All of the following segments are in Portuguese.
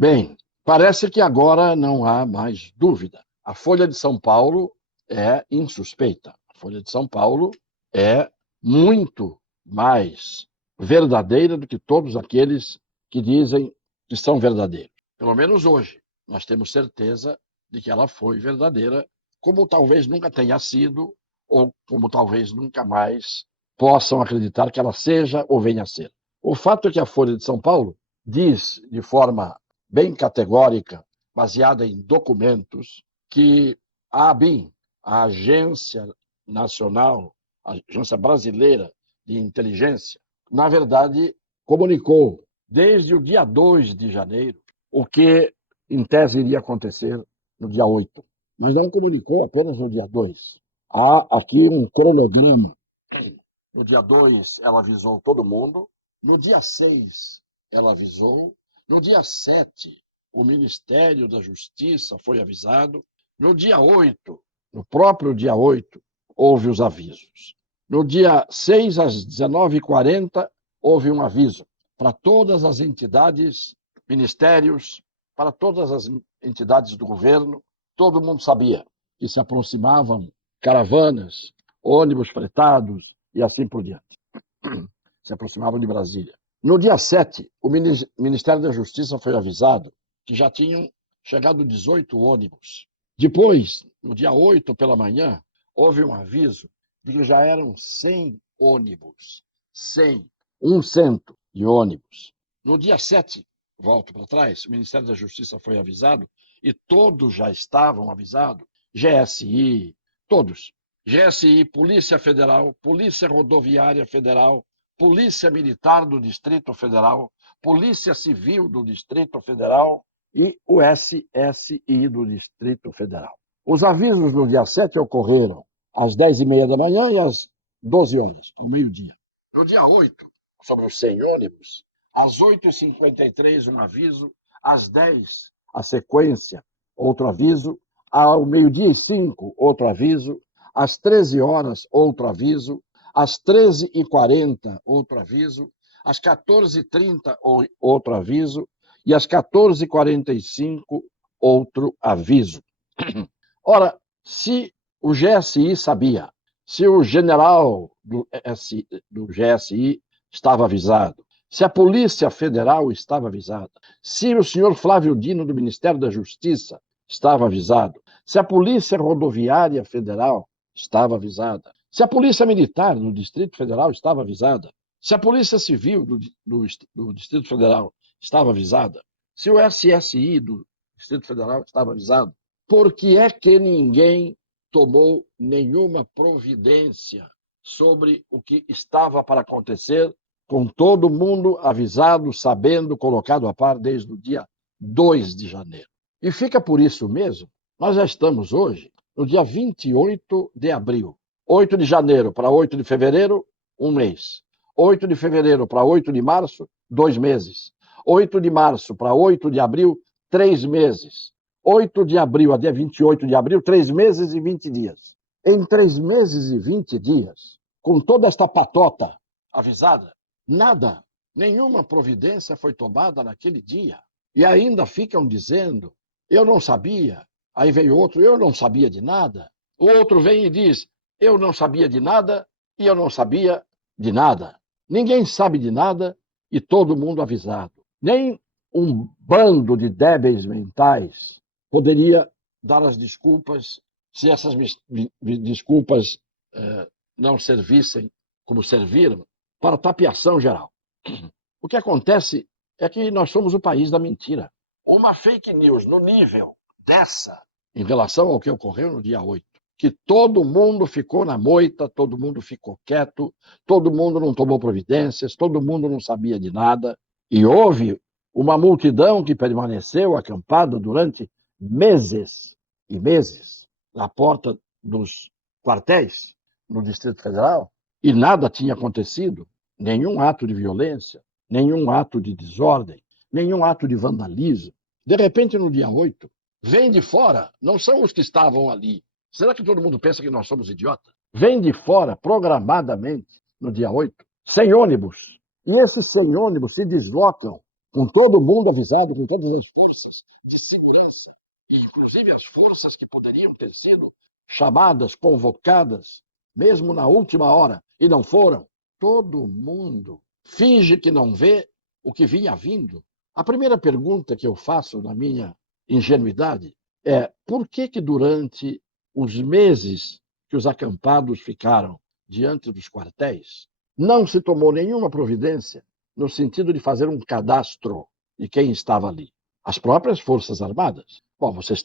Bem, parece que agora não há mais dúvida. A Folha de São Paulo é insuspeita. A Folha de São Paulo é muito mais verdadeira do que todos aqueles que dizem que são verdadeiros. Pelo menos hoje, nós temos certeza de que ela foi verdadeira, como talvez nunca tenha sido, ou como talvez nunca mais possam acreditar que ela seja ou venha a ser. O fato é que a Folha de São Paulo diz de forma bem categórica, baseada em documentos, que a ABIN, a Agência Nacional, a Agência Brasileira de Inteligência, na verdade, comunicou desde o dia 2 de janeiro o que, em tese, iria acontecer no dia 8. Mas não comunicou apenas no dia 2. Há aqui um cronograma. No dia 2, ela avisou todo mundo. No dia 6, ela avisou. No dia 7, o Ministério da Justiça foi avisado. No dia 8, no próprio dia 8, houve os avisos. No dia 6, às 19h40, houve um aviso para todas as entidades, ministérios, para todas as entidades do governo. Todo mundo sabia que se aproximavam caravanas, ônibus fretados e assim por diante. Se aproximavam de Brasília. No dia 7, o Ministério da Justiça foi avisado que já tinham chegado 18 ônibus. Depois, no dia 8 pela manhã, houve um aviso de que já eram 100 ônibus. 100, 100 de ônibus. No dia 7, volto para trás, o Ministério da Justiça foi avisado e todos já estavam avisados. GSI, todos. GSI, Polícia Federal, Polícia Rodoviária Federal, Polícia Militar do Distrito Federal, Polícia Civil do Distrito Federal e o SSI do Distrito Federal. Os avisos no dia 7 ocorreram às 10h30 da manhã e às 12 horas, ao meio-dia. No dia 8, sobre os 100 ônibus, às 8h53 um aviso, às 10 a sequência, outro aviso, ao meio-dia e 5 outro aviso, às 13 horas outro aviso, às 13h40 outro aviso, às 14h30 outro aviso e às 14h45 outro aviso. Ora, se o GSI sabia, se o general do GSI estava avisado, se a Polícia Federal estava avisada, se o senhor Flávio Dino do Ministério da Justiça estava avisado, se a Polícia Rodoviária Federal estava avisada, se a Polícia Militar do Distrito Federal estava avisada, se a Polícia Civil do Distrito Federal estava avisada, se o SSI do Distrito Federal estava avisado, por que é que ninguém tomou nenhuma providência sobre o que estava para acontecer, com todo mundo avisado, sabendo, colocado a par desde o dia 2 de janeiro? E fica por isso mesmo, nós já estamos hoje no dia 28 de abril. 8 de janeiro para 8 de fevereiro, um mês. 8 de fevereiro para 8 de março, 2 meses. 8 de março para 8 de abril, 3 meses. 8 de abril a dia 28 de abril, 3 meses e 20 dias. Em 3 meses e 20 dias, com toda esta patota avisada, nada, nenhuma providência foi tomada naquele dia. E ainda ficam dizendo, eu não sabia. Aí veio outro, eu não sabia de nada. O outro vem e diz, eu não sabia de nada e eu não sabia de nada. Ninguém sabe de nada e todo mundo avisado. Nem um bando de débeis mentais poderia dar as desculpas se essas desculpas não servissem como serviram para tapeação geral. O que acontece é que nós somos o país da mentira. Uma fake news no nível dessa, em relação ao que ocorreu no dia 8, que todo mundo ficou na moita, todo mundo ficou quieto, todo mundo não tomou providências, todo mundo não sabia de nada, e houve uma multidão que permaneceu acampada durante meses e meses na porta dos quartéis no Distrito Federal, e nada tinha acontecido, nenhum ato de violência, nenhum ato de desordem, nenhum ato de vandalismo. De repente, no dia 8, vem de fora, não são os que estavam ali. Será que todo mundo pensa que nós somos idiotas? Vem de fora, programadamente, no dia 8, 100 ônibus. E esses 100 ônibus se deslocam com todo mundo avisado, com todas as forças de segurança, inclusive as forças que poderiam ter sido chamadas, convocadas, mesmo na última hora, e não foram. Todo mundo finge que não vê o que vinha vindo. A primeira pergunta que eu faço na minha ingenuidade é: por que durante os meses que os acampados ficaram diante dos quartéis, não se tomou nenhuma providência no sentido de fazer um cadastro de quem estava ali? As próprias Forças Armadas. Bom, vocês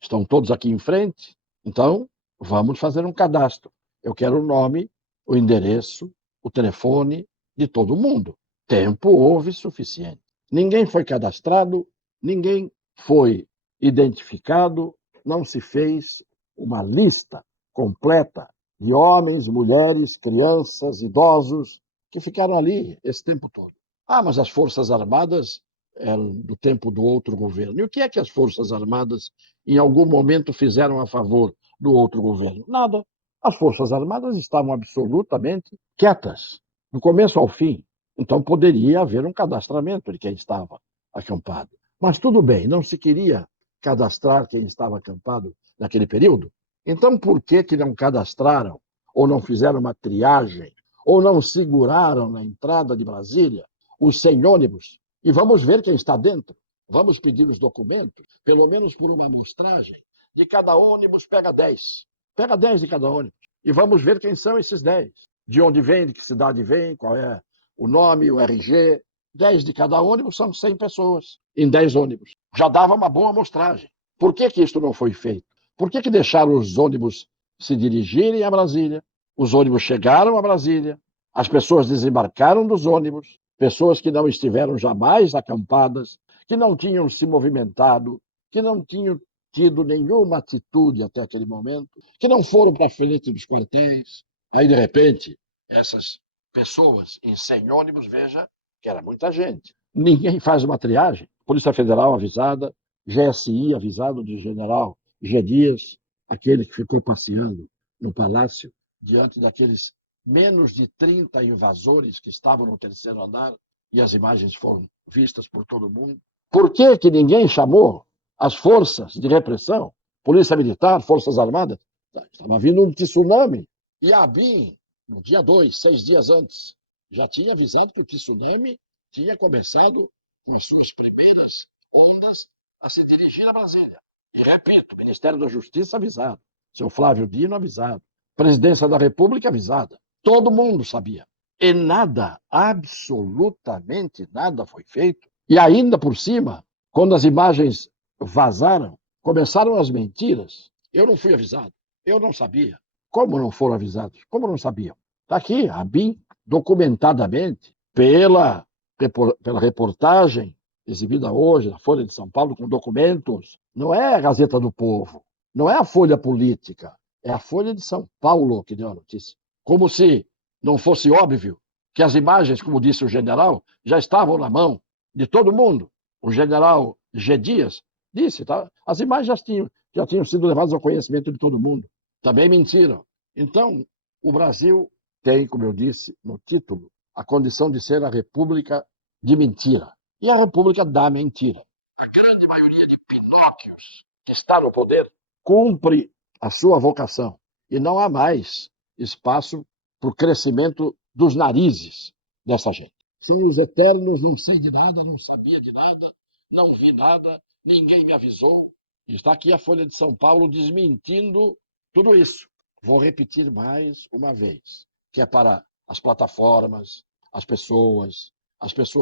estão todos aqui em frente, então vamos fazer um cadastro. Eu quero o nome, o endereço, o telefone de todo mundo. Tempo houve suficiente. Ninguém foi cadastrado, ninguém foi identificado, não se fez uma lista completa de homens, mulheres, crianças, idosos que ficaram ali esse tempo todo. Ah, mas as Forças Armadas eram do tempo do outro governo. E o que é que as Forças Armadas, em algum momento, fizeram a favor do outro governo? Nada. As Forças Armadas estavam absolutamente quietas, do começo ao fim. Então poderia haver um cadastramento de quem estava acampado. Mas tudo bem, não se queria cadastrar quem estava acampado naquele período. Então por que não cadastraram, ou não fizeram uma triagem, ou não seguraram na entrada de Brasília os 100 ônibus? E vamos ver quem está dentro. Vamos pedir os documentos, pelo menos por uma amostragem. De cada ônibus, pega 10. Pega 10 de cada ônibus. E vamos ver quem são esses 10. De onde vem, de que cidade vem, qual é o nome, o RG. 10 de cada ônibus são 100 pessoas em 10 ônibus. Já dava uma boa amostragem. Por que isso não foi feito? Por que deixaram os ônibus se dirigirem a Brasília? Os ônibus chegaram a Brasília, as pessoas desembarcaram dos ônibus, pessoas que não estiveram jamais acampadas, que não tinham se movimentado, que não tinham tido nenhuma atitude até aquele momento, que não foram para frente dos quartéis. Aí, de repente, essas pessoas em 100 ônibus, veja que era muita gente. Ninguém faz uma triagem. Polícia Federal avisada, GSI avisado de general G. Dias, aquele que ficou passeando no palácio diante daqueles menos de 30 invasores que estavam no terceiro andar, e as imagens foram vistas por todo mundo. Por que ninguém chamou as forças de repressão, Polícia Militar, Forças Armadas? Estava vindo um tsunami. E a ABIN, no dia 2, 6 dias antes, já tinha avisado que o tsunami tinha começado com suas primeiras ondas a se dirigir a Brasília. E repito, Ministério da Justiça avisado, seu Flávio Dino avisado, Presidência da República avisada. Todo mundo sabia. E nada, absolutamente nada foi feito. E ainda por cima, quando as imagens vazaram, começaram as mentiras. Eu não fui avisado, eu não sabia. Como não foram avisados? Como não sabiam? Está aqui, a BIM, documentadamente, pela reportagem exibida hoje na Folha de São Paulo, com documentos. Não é a Gazeta do Povo, não é a Folha Política, é a Folha de São Paulo que deu a notícia. Como se não fosse óbvio que as imagens, como disse o general, já estavam na mão de todo mundo. O general G. Dias disse, tá? As imagens já tinham sido levadas ao conhecimento de todo mundo. Também mentiram. Então, o Brasil tem, como eu disse no título, a condição de ser a república de mentira. E a república da mentira. A grande maioria de Pinóquios que está no poder cumpre a sua vocação. E não há mais espaço para o crescimento dos narizes dessa gente. São os eternos, não sei de nada, não sabia de nada, não vi nada, ninguém me avisou. E está aqui a Folha de São Paulo desmentindo tudo isso. Vou repetir mais uma vez, que é para as plataformas, as pessoas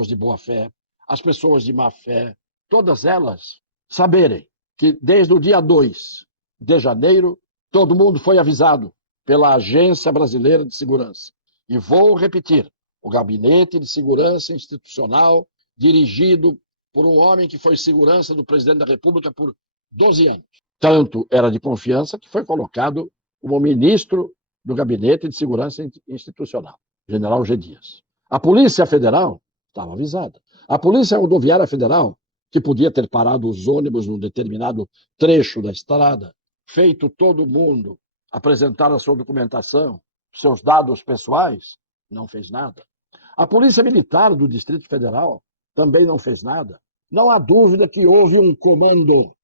de boa fé, as pessoas de má fé, todas elas saberem que desde o dia 2 de janeiro, todo mundo foi avisado pela Agência Brasileira de Segurança. E vou repetir, o Gabinete de Segurança Institucional, dirigido por um homem que foi segurança do presidente da República por 12 anos. Tanto era de confiança que foi colocado como ministro do Gabinete de Segurança Institucional, general G. Dias. A Polícia Federal estava avisada. A Polícia Rodoviária Federal, que podia ter parado os ônibus num determinado trecho da estrada, feito todo mundo apresentar a sua documentação, seus dados pessoais, não fez nada. A Polícia Militar do Distrito Federal também não fez nada. Não há dúvida que houve um comando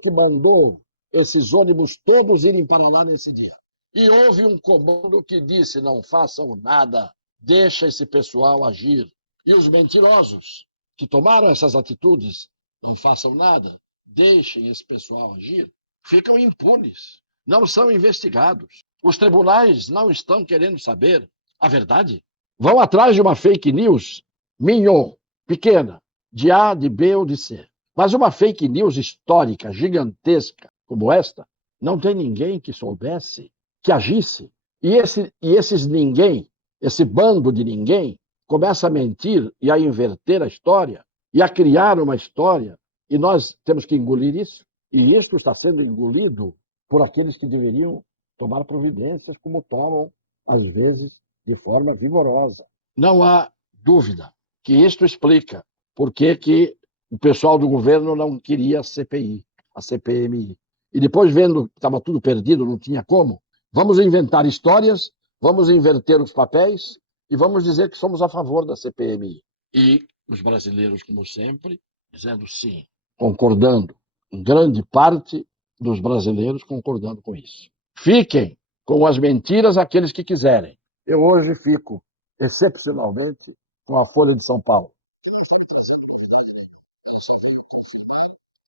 que mandou esses ônibus todos irem para lá nesse dia. E houve um comando que disse: não façam nada, deixa esse pessoal agir. E os mentirosos que tomaram essas atitudes, não façam nada, deixem esse pessoal agir, ficam impunes, não são investigados. Os tribunais não estão querendo saber a verdade. Vão atrás de uma fake news mignon, pequena, de A, de B ou de C. Mas uma fake news histórica, gigantesca, como esta, não tem ninguém que soubesse, que agisse. E esses ninguém, esse bando de ninguém, começa a mentir e a inverter a história e a criar uma história. E nós temos que engolir isso. E isto está sendo engolido por aqueles que deveriam tomar providências, como tomam, às vezes, de forma vigorosa. Não há dúvida que isto explica por que o pessoal do governo não queria a CPI, a CPMI. E depois, vendo que estava tudo perdido, não tinha como, vamos inventar histórias, vamos inverter os papéis e vamos dizer que somos a favor da CPMI. E os brasileiros, como sempre, dizendo sim, concordando, em grande parte dos brasileiros concordando com isso. Fiquem com as mentiras aqueles que quiserem. Eu hoje fico, excepcionalmente, com a Folha de São Paulo.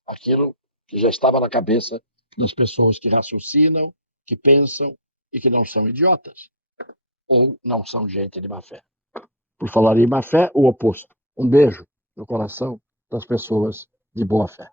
Aquilo que já estava na cabeça das pessoas que raciocinam, que pensam e que não são idiotas. Ou não são gente de má fé. Por falar em má fé, o oposto. Um beijo no coração das pessoas de boa fé.